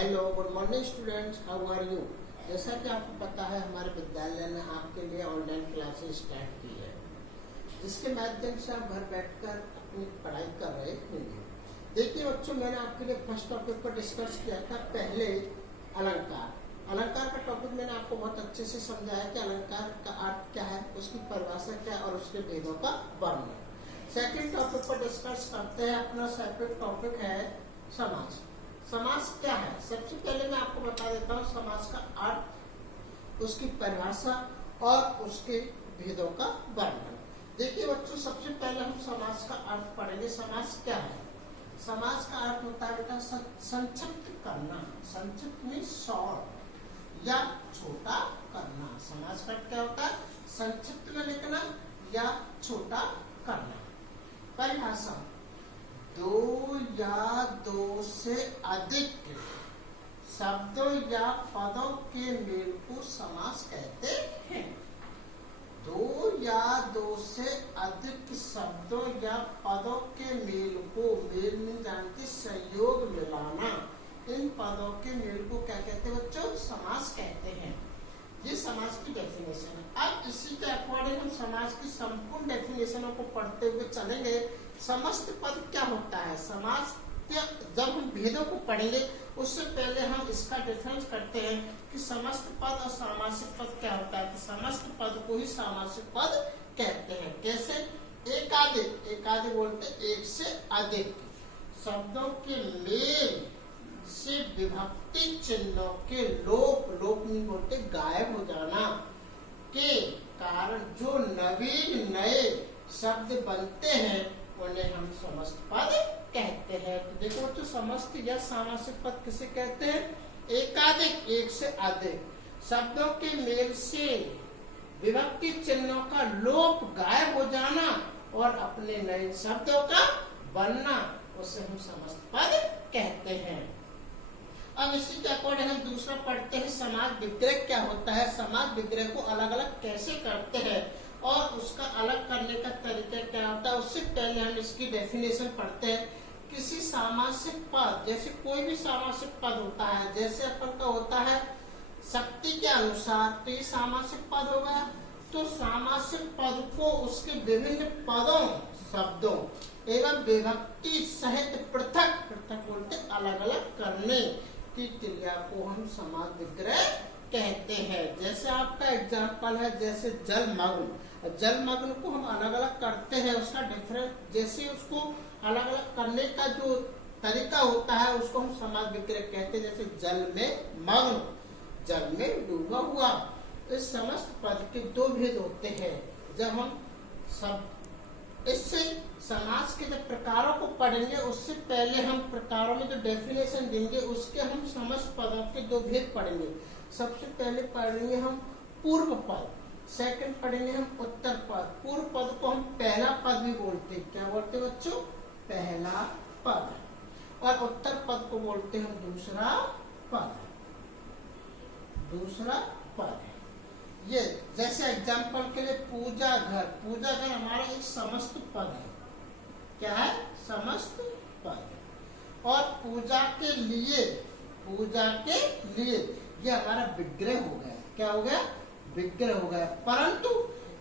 Hello, good morning students, how are you. जैसा कि आपको पता है, हमारे विद्यालय ने आपके लिए ऑनलाइन क्लासेस स्टार्ट की है, जिसके माध्यम से आप घर बैठकर अपनी पढ़ाई कर रहे होंगे। देखिए बच्चों, मैंने आपके लिए फर्स्ट टॉपिक पर डिस्कस किया था। पहले अलंकार का टॉपिक मैंने आपको बहुत अच्छे से समझाया कि अलंकार का अर्थ क्या है, उसकी परिभाषा क्या है और उसके भेदों का वर्णन। सेकंड टॉपिक पर डिस्कस करते हैं। अपना सेकंड टॉपिक है समास। समास क्या है? सबसे पहले मैं आपको बता देता हूँ समास का अर्थ, उसकी परिभाषा और उसके भेदों का वर्णन। देखिए बच्चों, सबसे पहले हम समास का अर्थ पढ़ेंगे। समास क्या है? समास का अर्थ होता है बेटा संक्षिप्त करना। संक्षिप्त में शॉर्ट या छोटा करना। समास का अर्थ क्या होता है? संक्षिप्त में लिखना या छोटा करना। परिभाषा: दो या दो से अधिक शब्दों या पदों के मेल को समास कहते हैं। दो या दो से अधिक शब्दों या पदों के मेल को, मेल में जानते संयोग मिलाना, इन पदों के मेल को क्या कहते हैं बच्चों? समास कहते हैं। ये समास की डेफिनेशन है। अब इसी के अकॉर्डिंग हम समास की संपूर्ण डेफिनेशनों को पढ़ते हुए चलेंगे। समस्त पद क्या होता है? समास जब हम भेदों को पढ़ेंगे उससे पहले हम इसका डिफरेंस करते हैं कि समस्त पद और सामासिक पद क्या होता है। तो समस्त पद को ही सामासिक पद कहते हैं। कैसे? एकाधिक, एकाधिक बोलते एक से अधिक शब्दों के मेल से विभक्ति चिन्हों के लोप, लोप नहीं बोलते गायब हो जाना के कारण जो नवीन नए शब्द बनते हैं उन्हें हम समस्त पद कहते हैं। तो देखो बच्चों, समस्त या सामासिक पद किसे कहते हैं? एकाधिक, एक से अधिक शब्दों के मेल से विभक्ति चिन्हों का लोप, गायब हो जाना और अपने नए शब्दों का बनना, उसे हम समस्त पद कहते हैं। अब इसी के अकॉर्डिंग हम दूसरा पढ़ते हैं। समास विग्रह क्या होता है? समास विग्रह को अलग अलग कैसे करते हैं और उसका अलग करने का तरीका क्या होता है, उससे पहले हम इसकी डेफिनेशन पढ़ते हैं। किसी सामासिक पद, जैसे कोई भी सामासिक पद होता है, जैसे अपन का होता है शक्ति के अनुसार, तो ये सामासिक पद हो गया। तो सामासिक पद को उसके विभिन्न पदों, शब्दों एवं विभक्ति सहित पृथक पृथक बोलते अलग अलग करने की क्रिया को हम समास विग्रह कहते हैं। जैसे आपका एग्जाम्पल है, जैसे जलमग्न। जलमग्न को हम अलग अलग करते हैं, उसका डिफरेंस, जैसे उसको अलग अलग करने का जो तरीका होता है उसको हम समास विग्रह कहते हैं। जैसे जल में मग्न, जल में डूबा हुआ। इस समस्त पद के दो भेद होते हैं। जब हम सब इससे समास के जब प्रकारों को पढ़ेंगे उससे पहले हम प्रकारों में जो डेफिनेशन देंगे उसके हम समस्त पदों के दो भेद पढ़ेंगे। सबसे पहले पढ़ेंगे हम पूर्व पद, सेकंड पढ़ेंगे हम उत्तर पद। पूर्व पद को हम पहला पद भी बोलते हैं। क्या बोलते हैं बच्चों? पहला पद। और उत्तर पद को बोलते हैं दूसरा पद, दूसरा पद। ये जैसे एग्जाम्पल के लिए पूजा घर, पूजा घर हमारा एक समस्त पद है। क्या है? समस्त पद। और पूजा के लिए, पूजा के लिए ये हमारा विग्रह हो गया। क्या हो गया? विग्रह हो गया। परंतु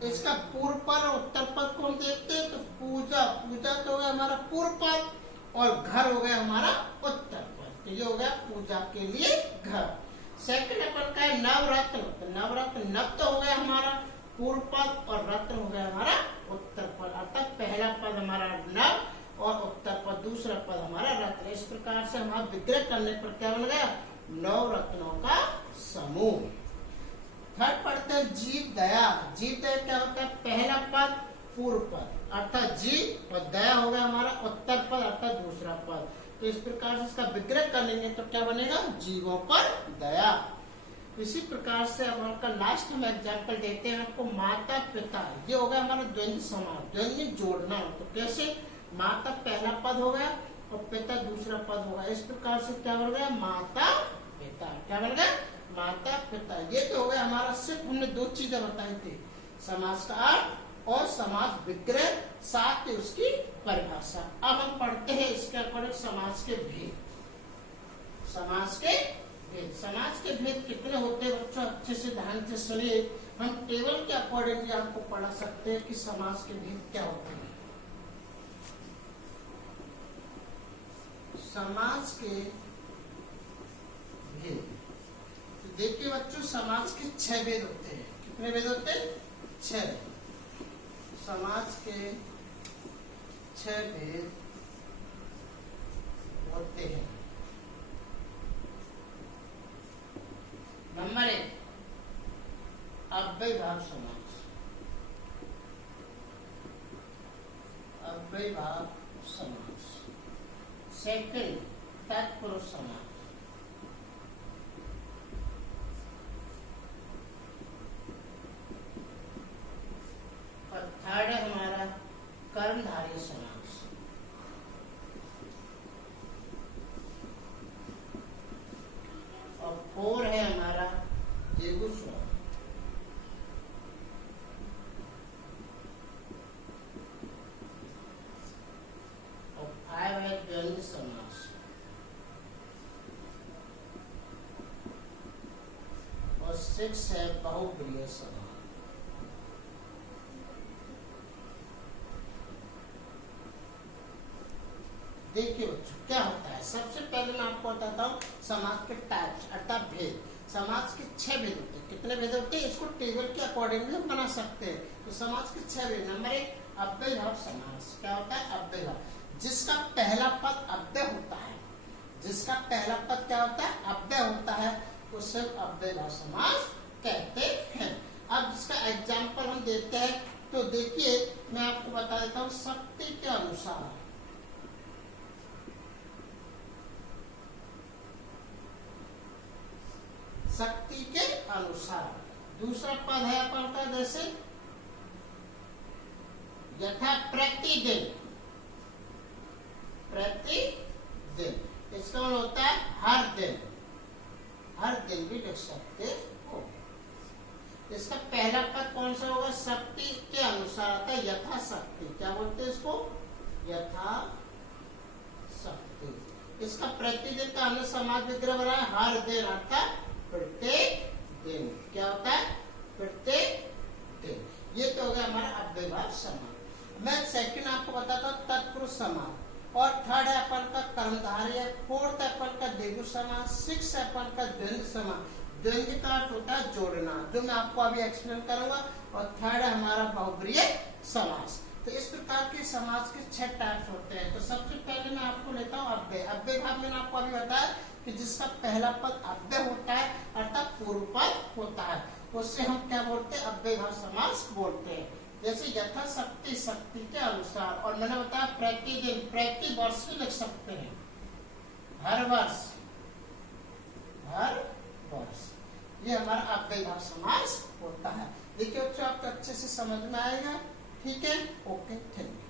इसका पूर्व पद और उत्तर पद को हम देखते हैं तो पूजा, पूजा तो हो गया हमारा पूर्व पद और घर हो गया हमारा उत्तर पद। तो ये हो गया पूजा के लिए घर। सेकंड अपन का है नवरत्न। तो नवरत्न, नव तो हो गया हमारा पूर्व पद और रत्न हो गया हमारा उत्तर पद। अर्थात पहला पद हमारा नव और उत्तर पद, दूसरा पद हमारा रत्न। इस प्रकार से हमारा विग्रह करने पर क्या बन गया? नौ रत्नों का समूह। थर्ड पढ़ते हैं जीव दया। जीव दया क्या होता है? पहला पद पूर्व पद अर्थात जीव और दया हो गया हमारा उत्तर पद अर्थात दूसरा पद। तो इस प्रकार से इसका विग्रह करेंगे तो क्या बनेगा? जीवों पर दया। इसी प्रकार से अब आपका लास्ट हम एग्जाम्पल देते हैं आपको। माता पिता, ये हो गया हमारा द्वंद्व समास, द्वंद्व में जोड़ना। तो कैसे? माता पहला पद हो गया और पिता दूसरा पद होगा। इस प्रकार से क्या बन गया? माता पिता। क्या बन गया? माता पिता। ये तो हो गया हमारा, सिर्फ हमने दो चीजें बताई थी, समास का अर्थ और समास विग्रह, साथ ही उसकी परिभाषा। अब हम पढ़ते हैं इसके अकॉर्डिंग समास के भेद। समास के भेद। समास के भेद कितने होते हैं बच्चों, अच्छे से ध्यान से सुनिए। हम टेबल के अकॉर्डिंगली आपको पढ़ा सकते हैं कि समास के भेद क्या होते हैं। समास के भेद, तो देखिए बच्चों, समास के 6 भेद होते हैं। कितने भेद होते हैं? 6। समास के 6 भेद होते हैं। नंबर 1, अव्ययभाव समास। अव्ययभाव समास। सेकंड, तत्पुरुष समास। और थर्ड है हमारा कर्मधारय समास। और 4 है हमारा द्विगु समास। और 5 है द्वंद्व समास। और 6 है बहुब्रीहि समास। देखिए बच्चों, क्या होता है, सबसे पहले मैं आपको बताता हूँ समास के टाइप्स अर्थात भेद। समास के 6 भेद होते हैं। कितने भेद होते हैं? इसको टेबल के अकॉर्डिंगली हम बना सकते हैं। तो समास के 6 भेद। नंबर 1, अव्ययभाव समास। क्या होता है? अव्ययभाव, जिसका पहला पद अव्यय होता है। जिसका पहला पद क्या होता है? अव्यय होता है, उसे अव्ययभाव समास कहते हैं। अब इसका एग्जाम्पल हम देते हैं। तो देखिए, मैं आपको बता देता हूँ शक्ति के अनुसार। शक्ति के अनुसार। दूसरा पद है अपन का, जैसे यथा प्रतिदिन। प्रतिदिन, इसका मतलब होता है हर दिन। हर दिन भी लिख सकते हो। इसका पहला पद कौन सा होगा? शक्ति के अनुसार आता है, यथा शक्ति। क्या बोलते हैं इसको? यथा शक्ति। इसका प्रतिदिन का हमने समाज विग्रह बनाया, हर दिन अर्थात प्रत्येक दिन। क्या होता है? प्रत्येक दिन। ये तो हो गया हमारा अव्ययभाव समास। मैं सेकंड आपको बताता हूँ तत्पुरुष समास। और थर्ड है अपन का कर्मधारय। फोर्थ है अपन का द्विगु समास। 6 है अपन का द्वंद्व समास। द्वंद्व का अर्थ होता है जोड़ना, जो मैं आपको अभी एक्सप्लेन करूंगा। और थर्ड है हमारा बहुब्रीहि समास। तो इस प्रकार के समास के 6 टाइप्स होते हैं। तो सबसे पहले मैं आपको लेता हूँ अव्यय। अव्ययभाव मैंने आपको अभी बताया कि जिसका पहला पद अव्यय होता है अर्थात पूर्व पद होता है, उससे हम क्या बोलते हैं? अव्ययभाव समास बोलते हैं। जैसे यथा शक्ति, शक्ति के अनुसार। और मैंने बताया प्रतिदिन, प्रति वर्ष भी लिख सकते हैं, हर वर्ष। हर वर्ष, ये हमारा अव्ययभाव समास होता है। देखिए बच्चों, आपको अच्छे से समझ में आएगा। ठीक है, ओके, थैंक यू।